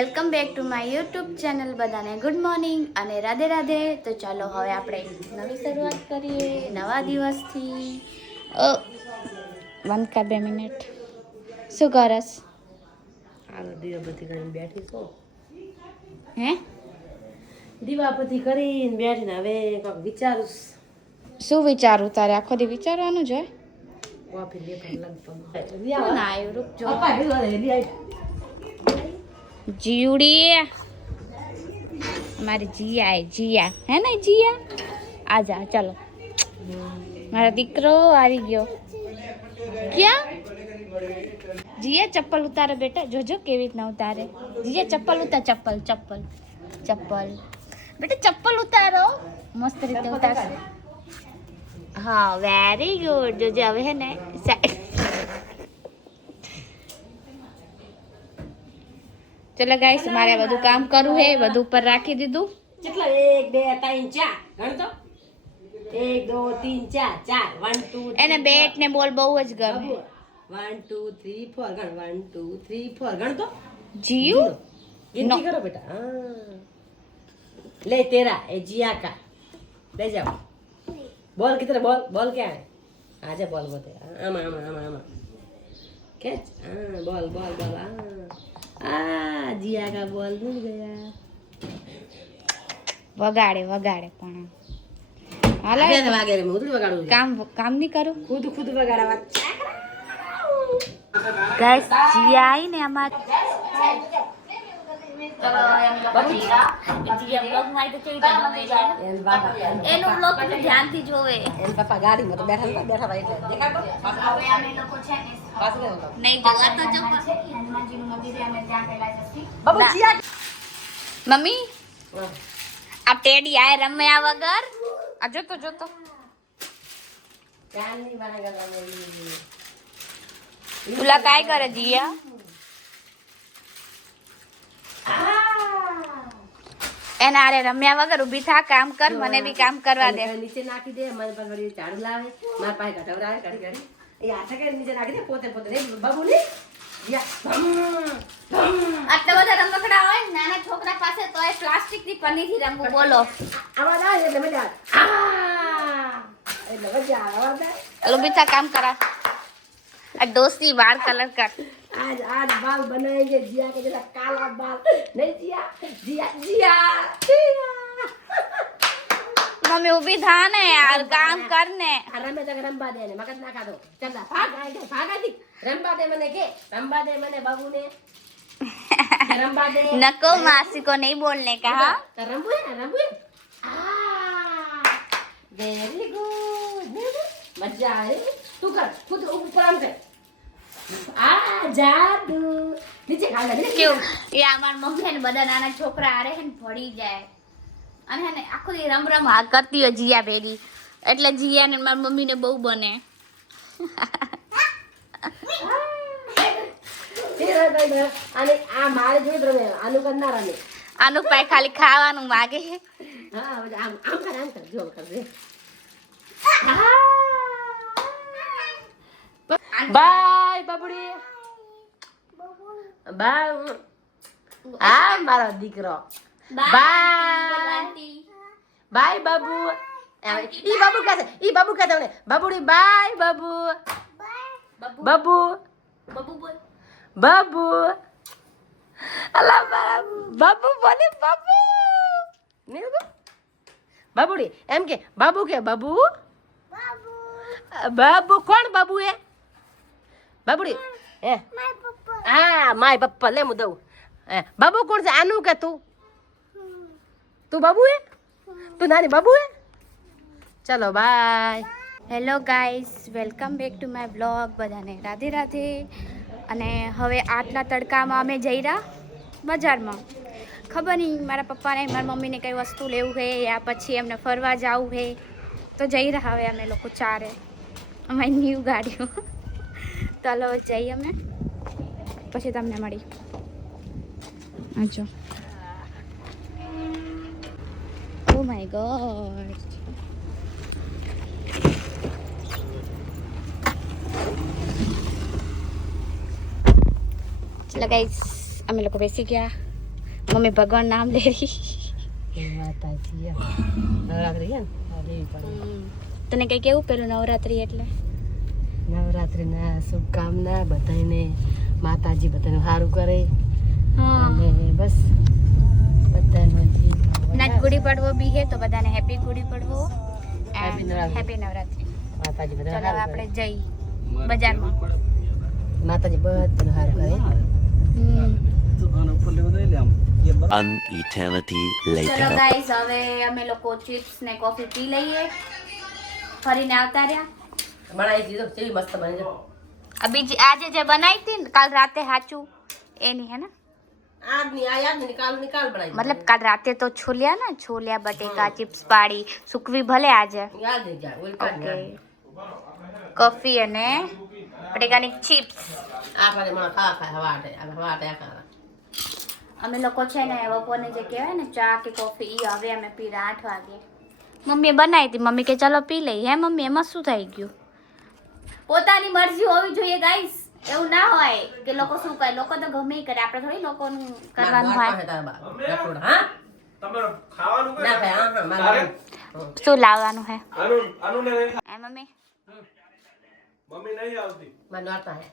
Welcome back to my YouTube channel. બધાને good morning અને રાધે રાધે. તો ચાલો હવે આપણે નવી શરૂઆત કરીએ નવા દિવસથી. 1 મિનિટ શું કરસ? દીવાબત્તી કરીને બેઠી છો? હે દીવાબત્તી કરીને બેઠીને હવે કંઈક વિચારું. શું વિચારું? તારે આખો દી વિચારવાનું જ હોય. કોફી લેખન લગભગ ના આવ્યું રૂપજો. જીવડી हमारी जिया है, जिया है ना जिया. आजा चलो મારા દીકરો આવી ગયો. ક્યાં જીયા? ચપ્પલ ઉતારે બેટા, જોજો કેવી રીતના ઉતારે. જીયા ચપ્પલ ઉતાર, ચપ્પલ ચપ્પલ ચપ્પલ બેટા ચપ્પલ ઉતારો. મસ્ત રીતે ઉતારશે. હા વેરી ગુડ. જોજે હવે હે ને ચલો ગાઈસ, મારે બધું કામ કરવું હે, બધું ઉપર રાખી દીધું. કેટલા? 1 2 3 4 ગણ તો. 1 2 3 4 4 1 2 એને બેટ ને બોલ બહુ જ ગમે. 1 2 3 4 ગણ. 1 2 3 4 ગણ તો. જીયુ गिनती करो बेटा. हाँ ले तेरा ए जिया का ले जाओ. बॉल किधर? बॉल बॉल क्या है? आजा बॉल बोलते. आमा आमा आमा आमा कैच. हाँ बॉल बॉल बॉल. आ जिया का बॉल मिल गया. વગાડે વગાડે પણ હાલે આગે વાગે રે. હું વગાડું. કામ નહીં કરું. ખુદ ખુદ વગાડવા. ગાઈસ જીયા આઈ ને આમાં એનું બ્લોગ ધ્યાનથી જોવે. એન પપ્પા ગાડીમાં તો બેઠા બેઠા એટલે દેખાડો. નહીં જવા તો જો બાબુ જીયા. મમ્મી આ ટેડી આય રમ્યા વગર આ જોતો જોતો ચાંદની વાળા ગાડી. તુલા काय કરે જીયા? એના આરે રમ્યા વગર ઊભી થા, કામ કર. મને બી કામ કરવા દે. નીચે નાખી દે. મારી પાસે વળી ઝાડુ લાવે. મારા પાસે કટવરાવે ઘડી ઘડી. એ આઠે કે નીચે નાખી દે. પોતે પોતે રે બાબુ ને આટલા બધા રમકડા હોય નાના છોકરા પાસે તો એ પ્લાસ્ટિક ની પન્ની થી રમવું. બોલો આવાજ આવે એટલે મજા આવે. એટલે મજા આવે. ઊભી થા, કામ કરા. આ દોસ્તી વાળ કલર કર. आज बाल बनाएंगे जिया के जैसा काला बाल. नहीं जिया जिया जिया जिया. મમ્મી ઊભી થા ને યાર, કામ કર ને. રમે તો રંબા દે ને મગજ ના ખાધો. ચાલ ભાગ આઈ ભાગ આઈ. રંબા દે મને કે રંબા દે મને બાબू ने रंबा दे. नको मासी को नहीं बोलने का. हाँ रंबू है रंबू है. Very good. मजा आए. तू कर खुद ऊपर आम कर. જાદુ નીચે ખાલે ને કેવું એ અમાર મમ્મી ને બધા નાના છોકરા આરે હે ને પડી જાય અને હે ને આખો દી રમ રમ હા કરતી હોય જીયા ભેગી. એટલે જીયા ને મારી મમ્મી ને બહુ બને. અને આ મારે જોઈ રમે. આનું કરના રમે. આનું પાય ખાલી ખાવાનું માગે. હા આમ આમ કર જો કરજે. બાય બબડી. બાય. હા મારો દીકરો. બાય બાય બાબુ. ઈ બાબુ કહે ઈ બાબુ કહે તમને બાબુડી બાય બાબુ. બાબુ બબુ બોલ બાબુ. અલા મારા બાબુ બોલે બાબુ. ને બાબુડી એમ કે બાબુ કે બાબુ. બાબુ કોણ બાબુ હે? બાબુડી હે હા માય પપ્પા લે હું દઉં. બાબુ કોણ છે? આનું કે તું તું બાબુ હે? તું નાની બાબુ હે? ચલો bye. Hello guys, welcome back to my blog. બધાને રાધે રાધે. અને હવે આટલા તડકામાં અમે જઈ રહ્યા બજારમાં. ખબર નહીં મારા પપ્પાને મારા મમ્મીને કંઈ વસ્તુ લેવું છે યા પછી એમને ફરવા જવું છે તો જઈ રહ્યા હવે અમે લોકો ચારે. અમારી ન્યૂ ગાડીઓ. ચાલો જઈએ અમે, પછી તમને મળી. આજો ઓ માય ગોડ. ચલો ગાઈસ અમે લોકો બેસી ગયા મમ્મી ભગવાન નામ લે રહી. માતાજી નવરાત્રી છે ને આ લેવી પડે. તને કઈ કેવું પેલું નવરાત્રી એટલે? નવરાત્રીના શુભકામના બધાને, માતાજી બધાને સારું કરે હા. અને બસ બધાનો જીવ નાચ ગુડી પડવો બી હે તો બધાને happy Gudi Padwa Happy Navratri. Happy Navratri. માતાજી ચલો બધાને સારું આપણે કરે. જઈ બજારમાં. માતાજી બધાને સારું કરે. An eternity ચલો later. ગાઈસ, હવે અમે લોકો ચિપ્સ ને કોફી પી લઈએ. ફરીને આવતા રહ્યા. બનાવી દીધો કેવી મસ્ત બને છે. આ બીજી આજે જે બનાવી હતી ને કાલ રાતે હાચું એની હે ને, આજની આ યાદ નિકાલ બનાવી મતલબ કાલ રાતે તો છોલ્યા બટેકા ચિપ્સ પાડી સુકવી ભલે આજે. યાદ નહીં જાય ઓય ઓકે, કોફી અને બટેકાની ચિપ્સ. આ પાડે મને ખા હવાટે આ ખાવા. અમે લોકો છે ને બપોરને જે કહેવાય ને ચા કે કોફી ઈ હવે અમે પીરા 8 વાગે. મમ્મીએ બનાવી હતી, મમ્મી કે ચલો પી લઈ. હે મમ્મી, એમાં શું થઈ ગયું? પોતાની મરજી હોવી જોઈએ ગાઈસ, એવું ના હોય કે લોકો શું કહે. લોકો તો ગમે ઈ કરે, આપણે થોડી લોકોનું કરવાનું હોય. હા ના ભાઈ હા મારે શું લાવવાનું હે હે મમ્મી? મારે નોરતા હે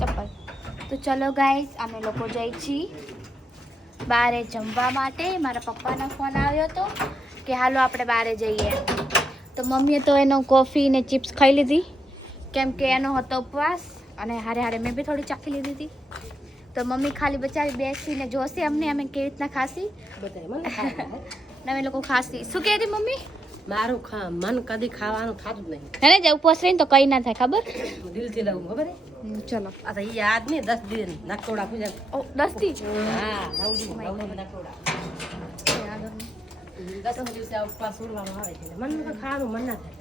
ચપ્પલ. તો ચલો ગાઈસ, અમે લોકો જઈ છીએ બારે જમવા માટે. મારા પપ્પાનો ફોન આવ્યો હતો કે હાલો આપણે બારે જઈએ. તો મમ્મીએ તો એનો કોફી ને ચિપ્સ ખાઈ લીધી કેમ કે એનો હતો ઉપવાસ, અને હારે મેં બી થોડી ચાખી લીધી હતી. તો મમ્મી ખાલી બચારી બેસીને જોશે અમને અમે કેવી રીતના ખાસી. બધાય મને ખાવા. ને અમે લોકો ખાસી. શું કહે હતી મમ્મી? મારું મન કદી ખાવાનું થતું જ નહીં. હે ને, જે ઉપવાસ રહીને તો કંઈ ના થાય, ખબર? દિલથી લઉં ખબર હે. ચલો. આ તો ઈ યાદ નહીં 10 દિન નકોડા પૂજા. ઓ 10 થી હા 9 દિન નકોડા 10 દિવસે આ ઉપવાસ છોડવામાં આવે છે. મન તો ખાવાનું મન ના થાય.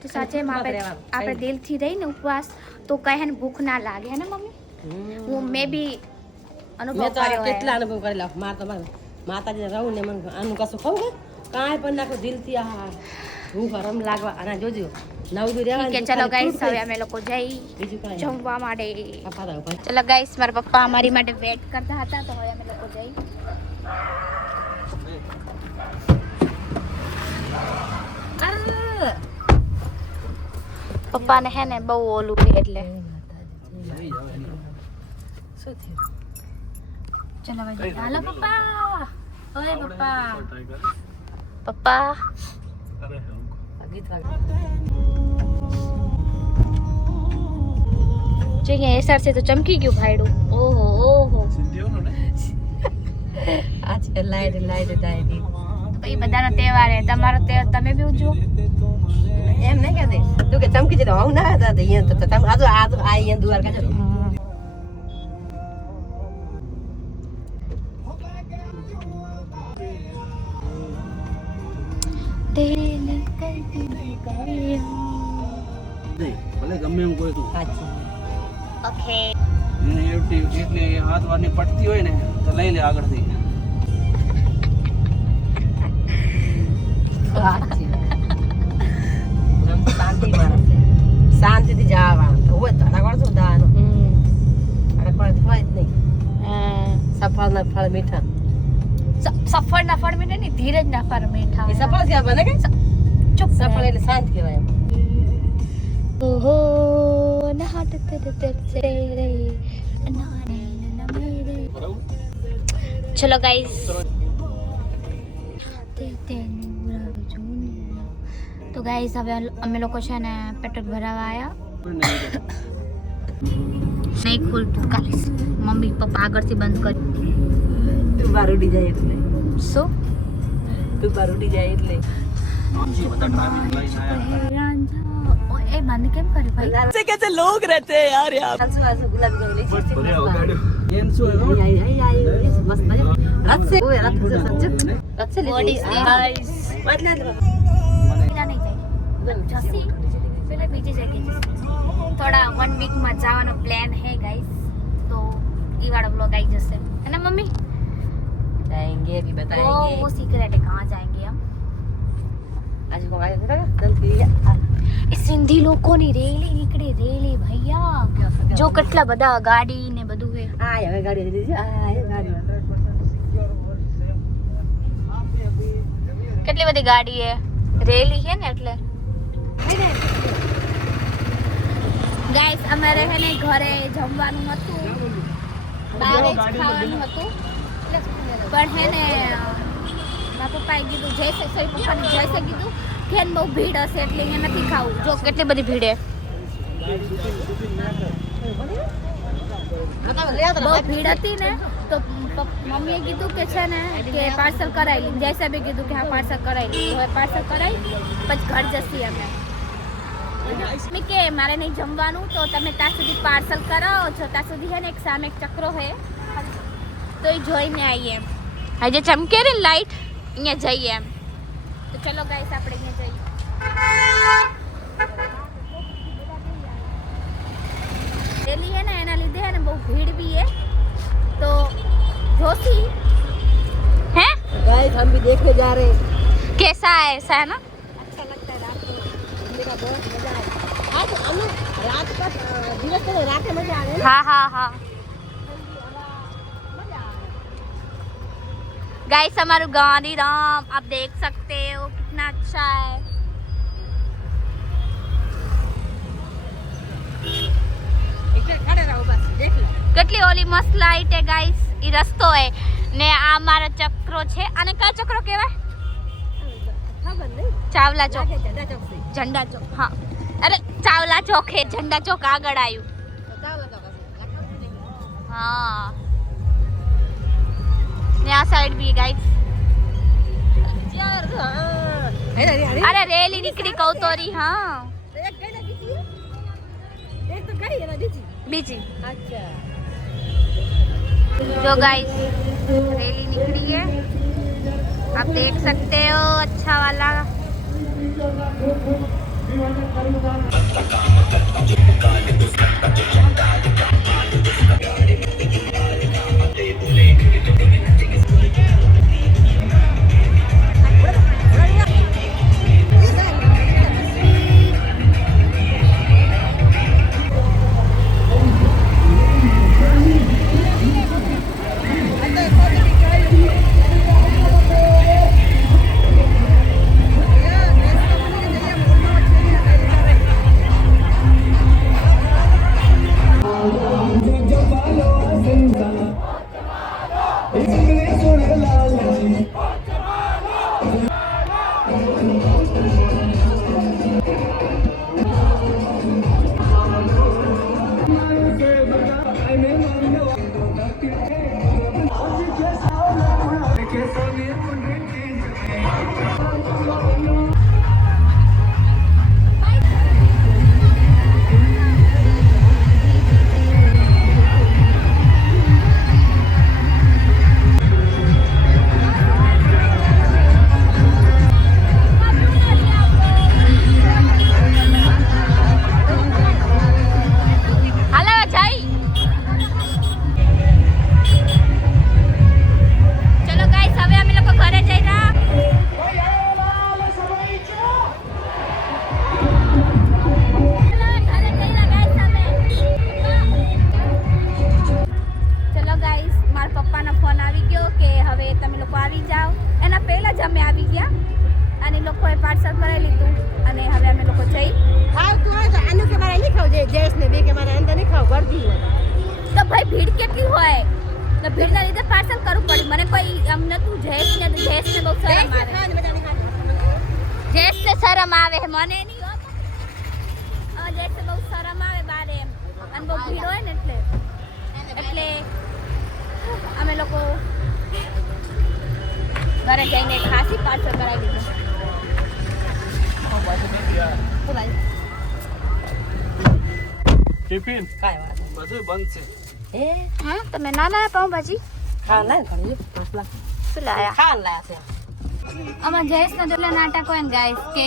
તો સાચે આપણે દિલથી રહીને ઉપવાસ તો કઈ હે ને ભૂખ ના લાગે, હે ને મમ્મી? મેં બી અનુભવ મેં તો આ કર્યો કેટલા અનુભવ કરેલા. માર તો માતાજી રહું ને મને આનું કશું ખાવું કે કાંઈ પણ નાખો દિલથી આ હું ગરમ લાગવા અને જોજો નવું બી રહેવા. કે ચલો ગાઈસ, હવે અમે લોકો જઈ બીજું કાંઈ જમવા માટે. અપાતા ઉપર ચલો ગાઈસ, મારા પપ્પા અમારી માટે વેટ કરતા હતા તો હવે અમે લોકો જઈ. પપ્પાને હે ને બહુ ઓલું છે એટલે શું થયું? ચલો હવે હાલો પપ્પા. ઓય પપ્પા, પપ્પા આ ગીત વાગે. જોઈએ એસઆર છે તો ચમકી ગયું ભાઈડું. ઓહો ઓહો, આ છે લાઈટ ડાયરી. એ બધાનો તહેવાર હે. તમારો તહેવાર તમે બી ઉજવો. એમ નહીં કહેતી તું કે ચમકી જતો આવું ના હતા અહીંયા તો તમે આજો આ અહીંયા દુવાર કાજો. ભલે ગમે એમ કોઈ તું સાચી ઓકે, એને એટલે હાથ વારની પટતી હોય ને તો લઈ લે આગળથી. સાચી શાંતિ માણસ છે. શાંતિથી જવાનું તો હોય તો આગળ શું દાવાનું અને પણ થાય જ નહીં. સફળ ના ફળ મીઠા. સફળ ના ફળ મીઠા નહીં, ધીરજ ના ફળ મીઠા. એ સફળ કહેવાય બને કે ચૂપ સફળ એટલે શાંત કહેવાય એમ. ઓહો નહાટ તેરે રે નાને ન મેરે. ચલો ગાઈસ, તો ગાઈસ હવે અમે લોકો છે ને પેટ્રોલ ભરાવા આવ્યા. નહીં ખુલતું કાલે. મમ્મી પપ્પા આગળથી બંધ કરી. તું બહાર ઉડી જાય એટલે શું? તું બહાર ઉડી જાય એટલે આમથી બધા ટ્રાફિક લઈને આયા. એ બંધ કેમ કરી ભાઈ? આસુ આસુ ગુલાબી કલર લીધી છે. એમ શું હોય આઈ આઈ આઈ આઈ મસ્ત મજા. રથ છે ઓય રથ છે સજ્જ. રથ છે What is લીધી. this? વાટલા દે. પેલા નહીં જાય. જસી પેલા બીજી જગ્યાએ જશે. થોડા 1 વીકમાં જવાનો પ્લાન હે ગાઈસ, તો ઈ વાળો બ્લોગ આવી જશે. है ना मम्मी? जाएंगे भी वो बताएंगे. सीक्रेट है, कहाँ जाएंगे हम? आज को आए थे ना जल्दी એ સિંધી લોકોની રેલી નીકળી, રેલી ભૈયા. જો કેટલા બધા ગાડી ને બધું હે. આ હવે ગાડી દીધી છે આ ગાડી કેટલી બધી ગાડી હે રેલી છે ને એટલે ગાઈસ અમારે હે ને ઘરે જમવાનું હતું બહાર જ ખાવાનું હતું પણ હે ને મારા પપ્પાએ કીધું જયસે સોરી પપ્પાને જયસે કીધું કે એને બહુ ભીડ હશે એટલે અહીંયા નથી ખાવું જો કેટલી બધી ભીડ હે બહુ ભીડ હતી ને તો મમ્મીએ કીધું કે છે ને કે પાર્સલ કરાવી લે જયસે બી કીધું કે હા પાર્સલ કરાવી લે હવે પાર્સલ કરાવી પછી ઘર જશી અમે મમ્મી કે મારે નહીં જમવાનું તો તમે ત્યાં સુધી પાર્સલ કરાવો છો ત્યાં સુધી છે ને એક સામે એક ચક્રો છે તો એ જોઈને આવીએ એમ હજે ચમકે ને લાઈટ અહીંયા જઈએ એમ તો ચલો ગાઈસ આપણે અહીંયા જઈએ રેલી है ना एना લીધે है ना बहुत भीड़ भी है तो जोशी है गाइस हम भी देखने जा रहे हैं कैसा है ऐसा है ना अच्छा लगता है रात को घूमने का बहुत मजा है आज हम रात का दिवस में रात में मजा आ गया हाँ हाँ हाँ गाइस हमारा गांधीधाम आप देख सकते हो कितना अच्छा है કેટલી ઓલી મસ્ત લાઈટ હે ગાઈસ ઈ રસ્તો હે ને આ મારો ચક્રો છે અને કયો ચક્રો કહેવાય खबर नहीं ચાવલા ચોક ज़्यादा चौक से ઝંડા ચોક હા અરે ચાવલા ચોક હે ઝંડા ચોક આગળ આવ્યું હા ને આ સાઈડ બી ગાઈસ અરે રેલી નીકળી કૌતોરી હા एक गई ना बीची एक तो गई है ना बीची બીજી अच्छा जो गाइस रेली निकली है आप देख सकते हो अच्छा वाला ભીડના લીધે પાર્સલ કરવું પડ્યું મને કોઈ આમ નતું જયેશને બહુ શરમ આવે જયેશને શરમ આવે મને નહીં જયેશને બહુ શરમ આવે બારે એમ અને બહુ ભીડ હોય ને એટલે અમે લોકો ઘરે જઈને ખાસી પાર્સલ કરાવી દીધું ટિફિન काय बात બધું બંધ છે है હા તમે ના લાયા પાઉંભાજી खान लाया खाने जो मसला શું લાયા खान लाया से આમાં જયેશનો જેટલા નાટક હોય ને ગાઈસ કે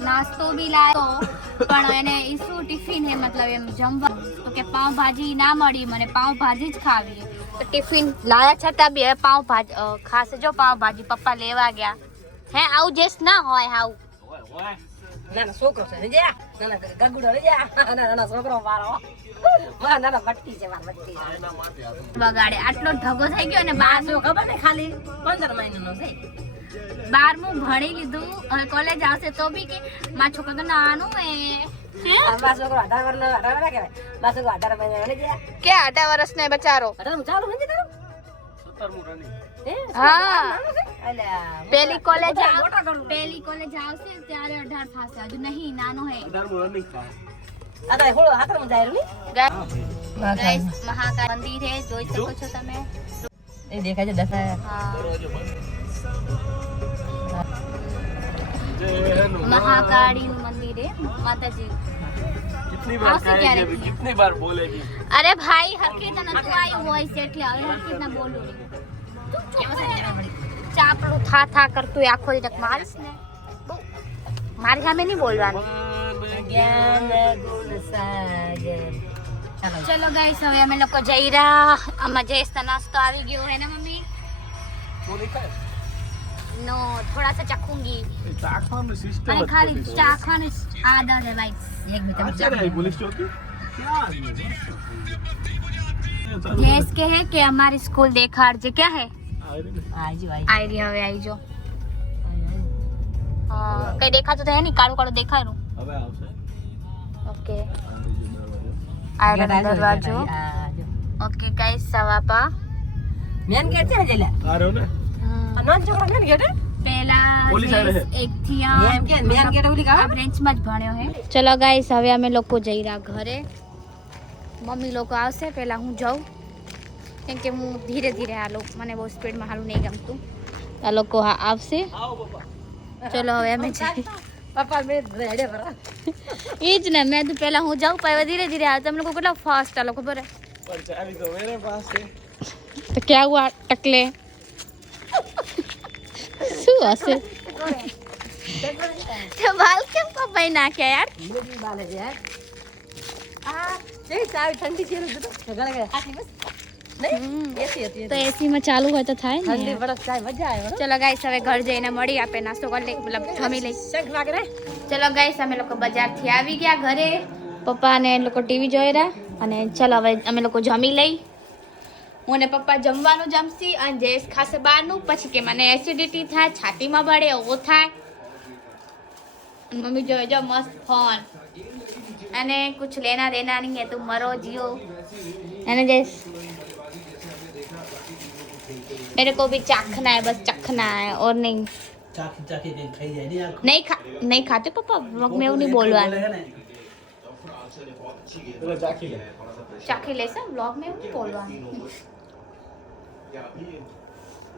નાસ્તો બી લાયો પણ એને ઈસુ ટિફિન હે મતલબ એમ જમવા તો કે પાઉંભાજી ના મળી મને પાઉંભાજી જ ખાવી તો ટિફિન લાયા છતાં બી હવે પાઉંભાજી ખાસે જો પાઉંભાજી પપ્પા લેવા ગયા હે આવું જેસ ના હોય આવું ઓય નાના છોકરો છે ને જા નાના ગગુડો ને જા નાના છોકરો મારો મારા નાના બટ્ટી છે મારા બટ્ટી બગાડે આટલો ઢગો થઈ ગયો ને બાર શું ખબર ને ખાલી 15 મહિનાનો છે 12મું ભણી લીધું હવે કોલેજ આવશે તો બી કે મારા છોકરો તો નાનું હે મારા છોકરો 18 વર્ષનો 18 ના કહેવાય મારા છોકરો 18 મહિનાનો ને જા કે 18 વર્ષનો હે બચારો 18 ચાલુ નથી તારું 17મું રનિંગ હા અલ્યા પેલી કોલેજ આવશે ત્યારે 18 થશે હજુ નહીં નાનો હે 18મું રનિંગ થાય આ હોળો હાથમાં જાય ની ગાઈસ મહાકાળ મંદિર હે જોઈ શકો છો તમે એ દેખાય છે દફા હા દરવાજો બંધ महाकाली मंदिर है माता जी कितनी बार आपसे क्या कहेगी रहती है? कितनी बार बोलेगी अरे भाई हर कितना तो आई वॉइस એટલે હવે હર કિतना બોલું ચાપડું થા કરતું આખો દિવસ મારીશ ને મારી સામે નહીં બોલવાનું જ્ઞાન ગુણ સાગર ચલો ગાઈસ હવે અમે લોકો જઈ રહ્યા આમાં જયેશનો નાસ્તો આવી ગયો હે ને મમ્મી बोली का नो थोड़ा सा चखूंगी चाखवा में सिस्टम અને ખાલી ચાખવાની આદત है भाई એક મિનિટ अच्छा है पुलिस चौकी क्या जयेश के है कि हमारी स्कूल देखाड़जे क्या है આજી આઈ आई रही હવે आई जो हाँ कहीं देखा तो है नहीं काड़ू काड़ू देखा है હવે આવશે ओके आयरन दरवाજો ओके गाइस सवापा મેન ગેટ છે જેલા આ રહ્યો ને નોન છોકરા મેન ગેટ પહેલા પોલીસ આવી રહે. એક થી એમ કે મેન ગેટ ઓલી આ બ્રાન્ચમાં જ ભણ્યો હે ચલો ગાઈસ હવે અમે લોકો જઈ રહ્યા ઘરે મમ્મી લોકો આવશે પહેલા હું જાઉં કેમ કે હું ધીરે ધીરે હાલું મને બહુ સ્પીડમાં હાલું નહીં ગમતું આ લોકો હા આવશે આવો પપ્પા ચલો હવે અમે જઈએ પપ્પા મે રેડે પર એ જ ને મેં તો પહેલા હું જાઉં પછી ધીરે ધીરે આવે તમે લોકો કેટલા ફાસ્ટ આલો ખબર હે पर चाबी तो मेरे पास है तो क्या हुआ टकले શું હશે તે બાલ કેમ કપાઈ નાખ્યા યાર મેરી બાલે છે આ જે ચાવી ઠંડી છે ને તો ગળે ગળે આટલી બસ નહીં એસી હતી તો એસી માં ચાલુ હોય તો થાય ને ઠંડી બરફ ચાય મજા આવે ચલો ગાઈસ હવે ઘર જઈને મળી આપે નાસ્તો કરી લઈ મતલબ જમી લઈ શંખ વાગે રે ચલો ગાઈસ અમે લોકો બજારથી આવી ગયા ઘરે પપ્પા અને એ લોકો ટીવી જોઈ રહ્યા અને ચલો હવે અમે લોકો જમી લઈ હું ને પપ્પા જમવાનું જમશી અને જયેશ ખાશે બહારનું પછી કે મને એસિડિટી થાય છાતીમાં બળે એવો થાય અને મમ્મી જોઈ જો મસ્ત ફોન અને कुछ लेना देना नहीं है तुम मरो जियो है ना जयेश मेरे को भी चाखना है बस चखना है और नहीं चाकी चाकी कहीं खाई जाए नहीं आंख नहीं खाते पापा व्लॉग में એવું નહીં બોલવાનું चलो चाकी ले ચાખી લેશે વ્લોગ में એવું નહીં બોલવાનું या अभी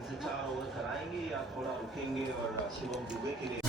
इसे 4 ओवर कराएंगे या थोड़ा रुकेंगे और शिवम दुबे के लिए